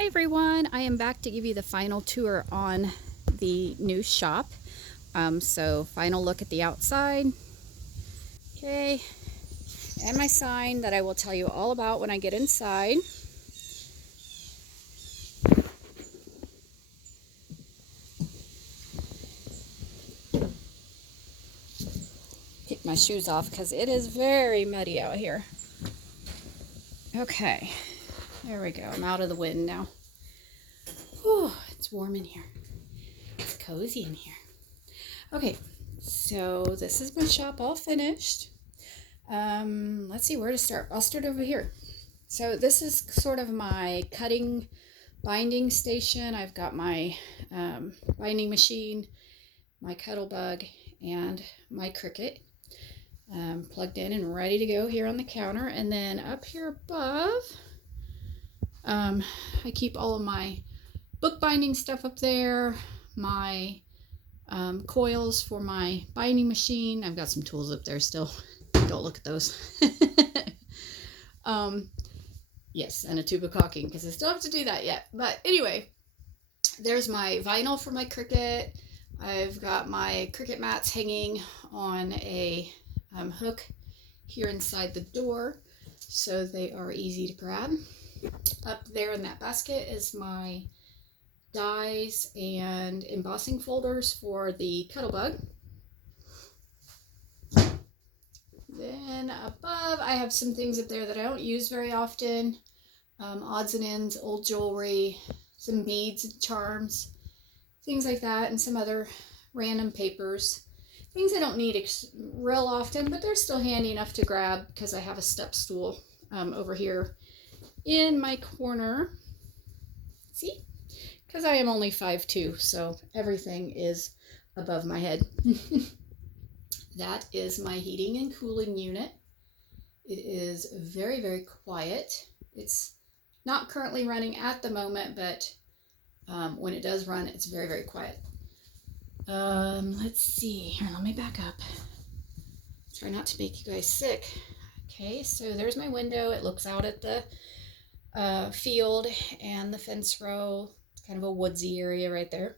Hi everyone, I am back to give you the final tour on the new shop. So final look at the outside. Okay, and my sign that I will tell you all about when I get inside. Take my shoes off because it is very muddy out here. Okay, there we go. I'm out of the wind now. Whew, it's warm in here. It's cozy in here. Okay, so this is my shop all finished. Let's see where to start. I'll start over here. So this is sort of my cutting binding station. I've got my binding machine, my Cuttlebug, and my Cricut plugged in and ready to go here on the counter. And then up here above, I keep all of my bookbinding stuff up there, my coils for my binding machine. I've got some tools up there still. Don't look at those. Yes, and a tube of caulking because I still have to do that yet. But anyway, there's my vinyl for my Cricut. I've got my Cricut mats hanging on a hook here inside the door, so they are easy to grab. Up there in that basket is my dies and embossing folders for the Cuttlebug. Then above, I have some things up there that I don't use very often. Odds and ends, old jewelry, some beads and charms, things like that, and some other random papers. Things I don't need real often, but they're still handy enough to grab because I have a step stool over here in my corner. See? Because I am only 5'2", so everything is above my head. That is my heating and cooling unit. It is very, very quiet. It's not currently running at the moment, but when it does run, it's very, very quiet. Let's see. Here, let me back up. Try not to make you guys sick. Okay, so there's my window. It looks out at the field and the fence row. It's kind of a woodsy area right there.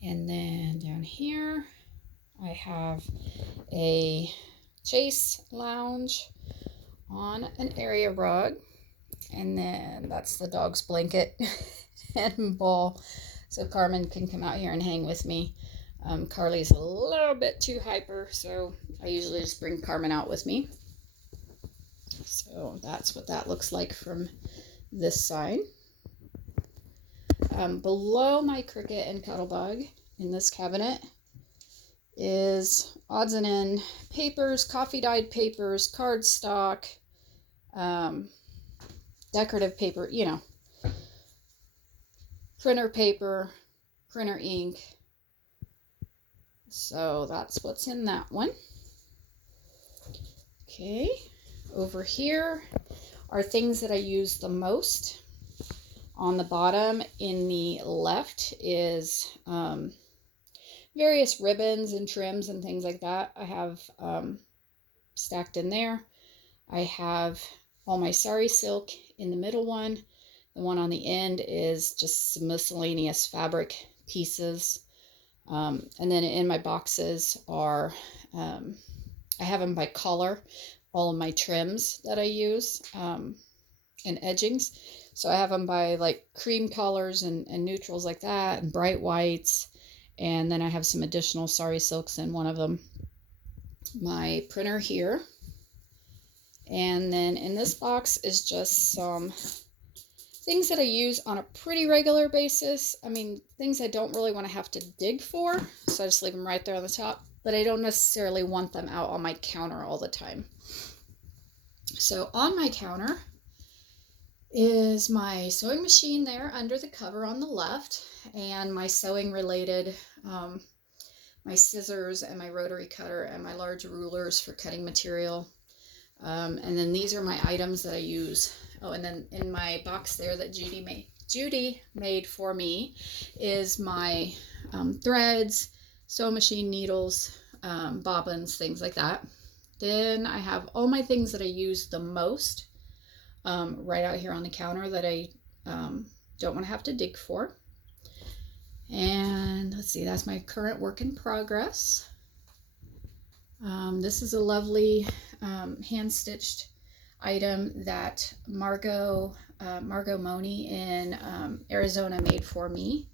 And then down here, I have a chase lounge on an area rug, and then that's the dog's blanket and ball, so Carmen can come out here and hang with me. Carly's a little bit too hyper, so I usually just bring Carmen out with me. So that's what that looks like from this side. Below my Cricut and Cuttlebug in this cabinet is odds and end papers, coffee dyed papers, cardstock, decorative paper, you know, printer paper, printer ink. So that's what's in that one. Okay, over here are things that I use the most. On the bottom in the left is various ribbons and trims and things like that I have stacked in there. I have all my sari silk in the middle one. The one on the end is just some miscellaneous fabric pieces. And then in my boxes are, I have them by color, all of my trims that I use and edgings. So I have them by like cream colors and neutrals like that, and bright whites. And then I have some additional sari silks in one of them. My printer here. And then in this box is just some things that I use on a pretty regular basis. I mean, things I don't really want to have to dig for, so I just leave them right there on the top. But I don't necessarily want them out on my counter all the time. So on my counter is my sewing machine there under the cover on the left, and my sewing related, my scissors and my rotary cutter and my large rulers for cutting material. And then these are my items that I use. Oh, and then in my box there that Judy made for me is my threads, sewing machine needles, bobbins, things like that. Then I have all my things that I use the most. right out here on the counter that I don't want to have to dig for. And let's see, that's my current work in progress. This is a lovely hand-stitched item that Margot Money in Arizona made for me.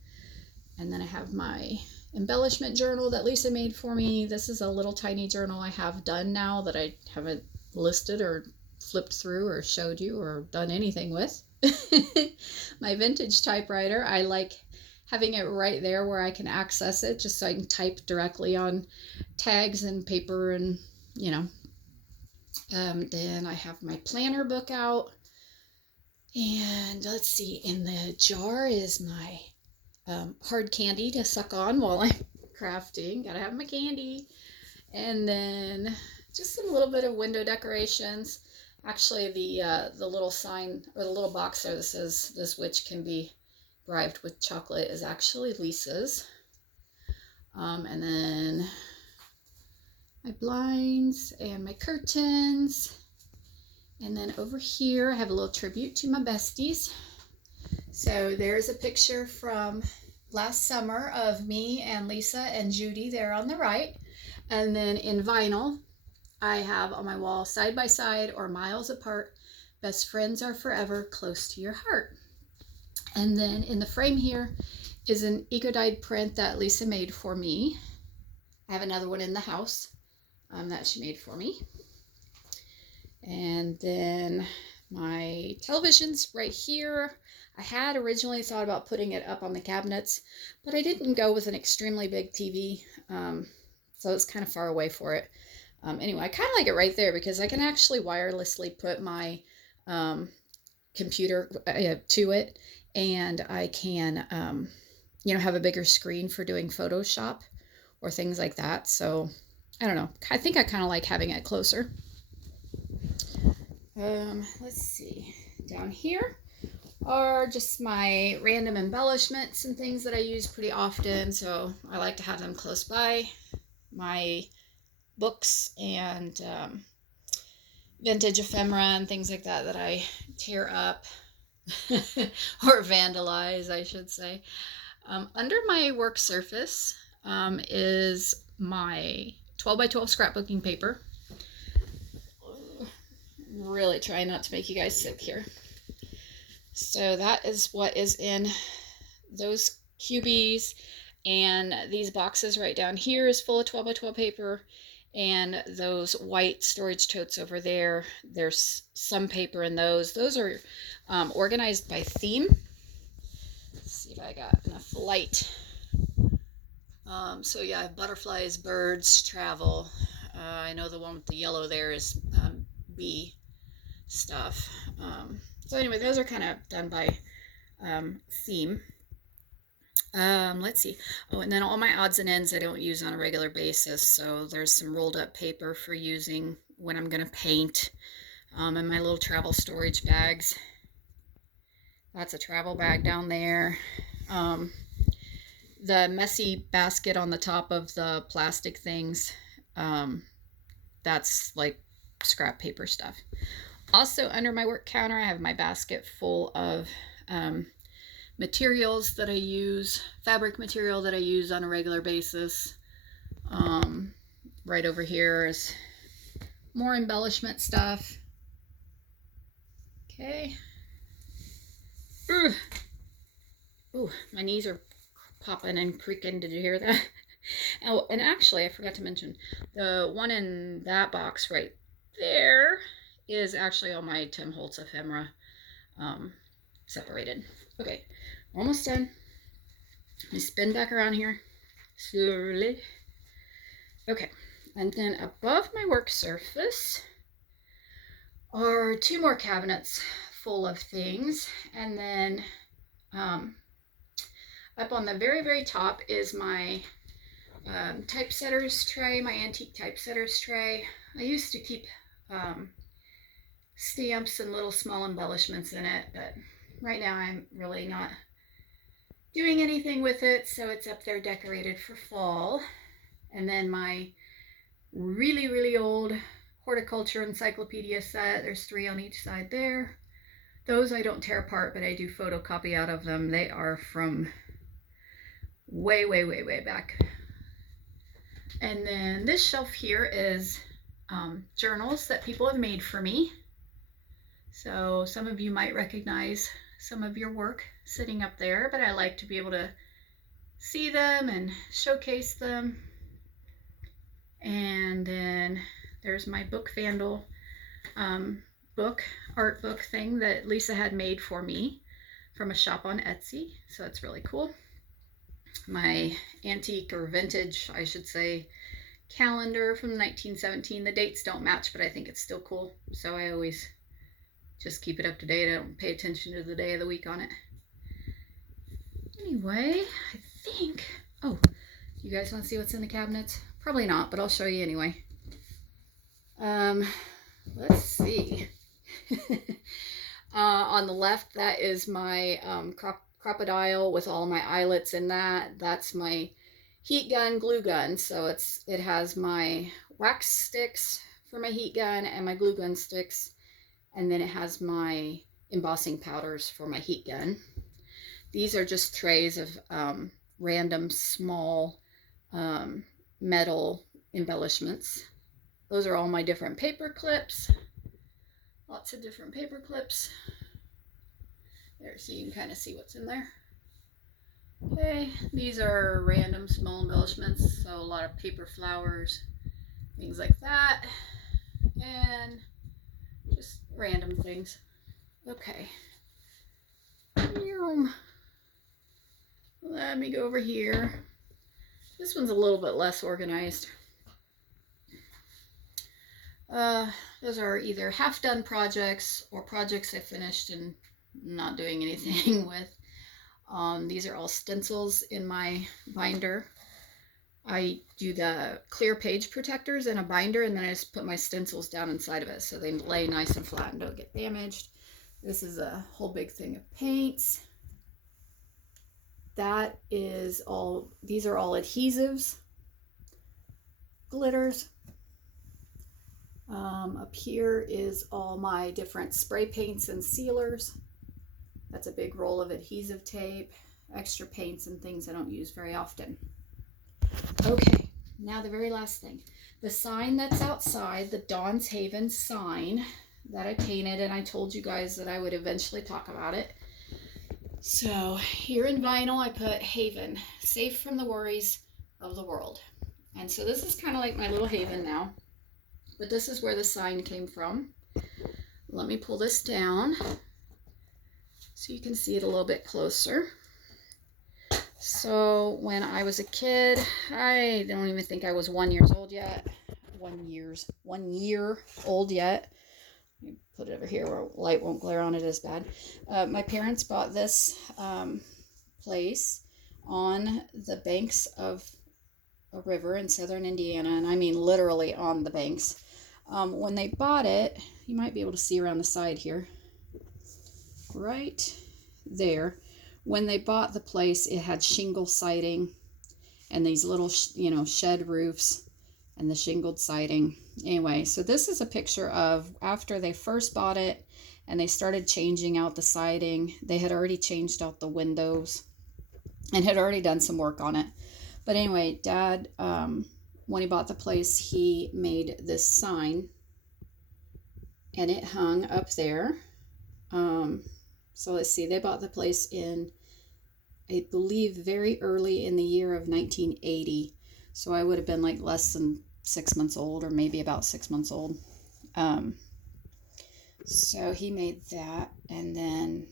And then I have my embellishment journal that Lisa made for me. This is a little tiny journal I have done now that I haven't listed or flipped through or showed you or done anything with. My vintage typewriter, I like having it right there where I can access it, just so I can type directly on tags and paper and, you know. Then I have my planner book out. And let's see, in the jar is my hard candy to suck on while I'm crafting. Gotta have my candy. And then just a little bit of window decorations. Actually, the little sign or the little box there that says this witch can be bribed with chocolate is actually Lisa's. And then my blinds and my curtains. And then over here I have a little tribute to my besties. So there's a picture from last summer of me and Lisa and Judy there on the right. And then in vinyl, I have on my wall, side by side or miles apart, best friends are forever, close to your heart. And then in the frame here is an eco-dyed print that Lisa made for me. I have another one in the house that she made for me. And then my television's right here. I had originally thought about putting it up on the cabinets, but I didn't go with an extremely big TV, so it's kind of far away for it. Anyway, I kind of like it right there because I can actually wirelessly put my computer to it, and I can, you know, have a bigger screen for doing Photoshop or things like that. So I don't know. I think I kind of like having it closer. Let's see. Down here are just my random embellishments and things that I use pretty often, so I like to have them close by. My books and vintage ephemera and things like that that I tear up or vandalize, I should say. Under my work surface is my 12 by 12 scrapbooking paper. Really trying not to make you guys sick here. So that is what is in those QBs, and these boxes right down here is full of 12 by 12 paper, and those white storage totes over there, there's some paper in those. Those are organized by theme. Let's see if I got enough light. So yeah, I have butterflies, birds, travel. I know the one with the yellow there is bee stuff. So anyway, those are kind of done by theme. Let's see. Oh, and then all my odds and ends I don't use on a regular basis. So there's some rolled up paper for using when I'm going to paint. And my little travel storage bags. That's a travel bag down there. The messy basket on the top of the plastic things, that's like scrap paper stuff. Also, under my work counter, I have my basket full of materials that I use, fabric material that I use on a regular basis. Right over here is more embellishment stuff. Okay. Ooh, my knees are popping and creaking. Did you hear that? Oh, and actually, I forgot to mention, the one in that box right there is actually all my Tim Holtz ephemera separated. Okay, almost done. Let me spin back around here slowly. Okay, and then above my work surface are two more cabinets full of things, and then up on the very, very top is my typesetters tray, my antique typesetters tray. I used to keep stamps and little small embellishments in it, but right now I'm really not doing anything with it, so it's up there decorated for fall. And then my really, really old horticulture encyclopedia set, there's 3 on each side there. Those I don't tear apart, but I do photocopy out of them. They are from way, way, way, way back. And then this shelf here is journals that people have made for me. So some of you might recognize some of your work sitting up there, but I like to be able to see them and showcase them. And then there's my Book Vandal art book thing that Lisa had made for me from a shop on Etsy. So it's really cool. My antique, or vintage, I should say, calendar from 1917. The dates don't match, but I think it's still cool. So I always just keep it up to date. I don't pay attention to the day of the week on it. Anyway, I think, oh, you guys want to see what's in the cabinets? Probably not, but I'll show you anyway. Let's see. On the left, that is my crocodile with all my eyelets in that. That's my heat gun, glue gun. So it has my wax sticks for my heat gun and my glue gun sticks. And then it has my embossing powders for my heat gun. These are just trays of random small metal embellishments. Those are all my different paper clips. Lots of different paper clips. There, so you can kind of see what's in there. Okay, these are random small embellishments. So a lot of paper flowers, things like that. And just random things. Okay. Let me go over here. This one's a little bit less organized. Those are either half-done projects or projects I finished and not doing anything with. These are all stencils in my binder. I do the clear page protectors in a binder, and then I just put my stencils down inside of it so they lay nice and flat and don't get damaged. This is a whole big thing of paints. That is all, these are all adhesives, glitters. Up here is all my different spray paints and sealers. That's a big roll of adhesive tape, extra paints and things I don't use very often. Okay, now the very last thing. The sign that's outside, the Dawn's Haven sign that I painted, and I told you guys that I would eventually talk about it. So here in vinyl, I put Haven, safe from the worries of the world. And so this is kind of like my little haven now. But this is where the sign came from. Let me pull this down so you can see it a little bit closer. So when I was a kid, I don't even think I was 1 year old yet. 1 year old yet. Let me put it over here where light won't glare on it as bad. My parents bought this place on the banks of a river in southern Indiana, and I mean literally on the banks. When they bought it, you might be able to see around the side here, right there. When they bought the place, it had shingle siding and these little, shed roofs and the shingled siding. Anyway, so this is a picture of after they first bought it and they started changing out the siding. They had already changed out the windows and had already done some work on it. But anyway, Dad, when he bought the place, he made this sign and it hung up there. So let's see, they bought the place in, I believe, very early in the year of 1980. So I would have been like less than 6 months old, or maybe about 6 months old. So he made that, and then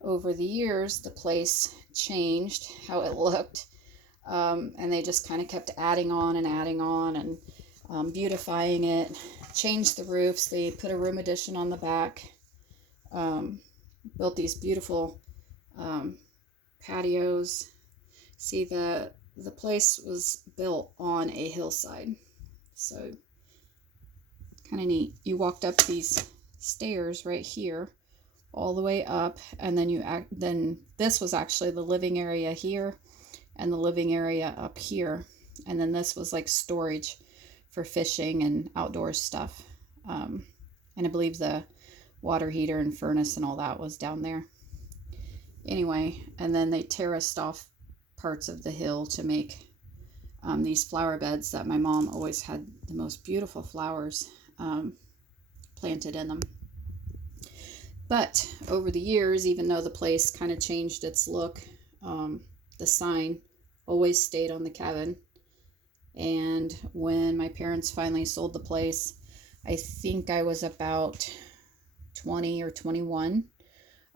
over the years, the place changed how it looked. And they just kind of kept adding on and beautifying it, changed the roofs. They put a room addition on the back, built these beautiful patios. See, the place was built on a hillside, so kind of neat. You walked up these stairs right here all the way up, and then then this was actually the living area here and the living area up here, and then this was like storage for fishing and outdoor stuff. And I believe the water heater and furnace and all that was down there. Anyway, and then they terraced off parts of the hill to make these flower beds that my mom always had the most beautiful flowers planted in them. But over the years, even though the place kind of changed its look, the sign always stayed on the cabin. And when my parents finally sold the place, I think I was about 20 or 21.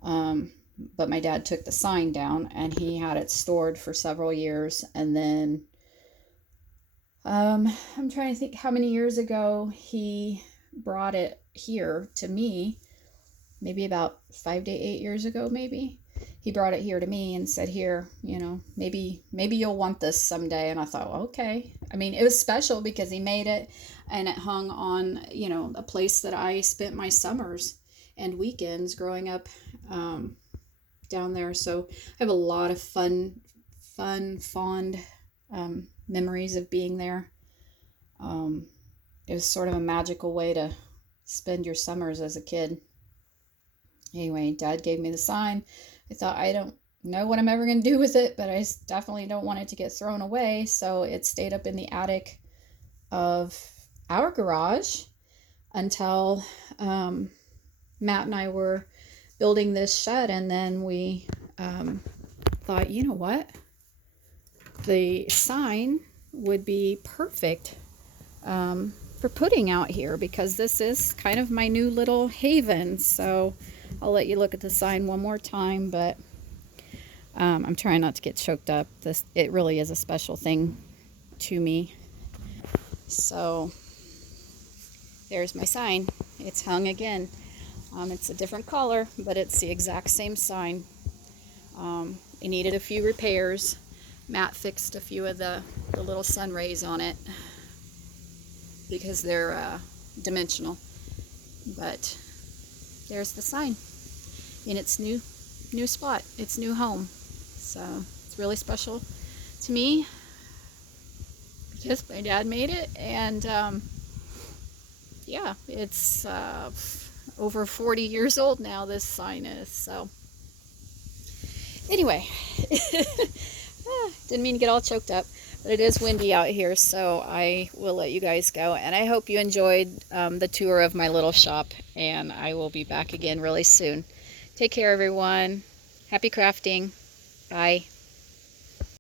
But my dad took the sign down and he had it stored for several years. And then I'm trying to think how many years ago he brought it here to me. Maybe about 5 to 8 years ago, maybe. He brought it here to me and said, here, you know, maybe you'll want this someday. And I thought, well, okay. I mean, it was special because he made it and it hung on, you know, a place that I spent my summers and weekends growing up down there. So I have a lot of fond memories of being there. It was sort of a magical way to spend your summers as a kid. Anyway, Dad gave me the sign. I thought, I don't know what I'm ever going to do with it, but I definitely don't want it to get thrown away. So it stayed up in the attic of our garage until Matt and I were building this shed. And then we thought, you know what? The sign would be perfect for putting out here because this is kind of my new little haven. So I'll let you look at the sign one more time, but I'm trying not to get choked up. It really is a special thing to me. So there's my sign. It's hung again. It's a different color, but it's the exact same sign. It needed a few repairs. Matt fixed a few of the little sun rays on it because they're dimensional. But there's the sign in its new spot, its new home. So it's really special to me because my dad made it, and yeah, it's over 40 years old now, this sign is. So anyway, didn't mean to get all choked up, but it is windy out here, so I will let you guys go. And I hope you enjoyed the tour of my little shop, and I will be back again really soon. Take care, everyone. Happy crafting. Bye.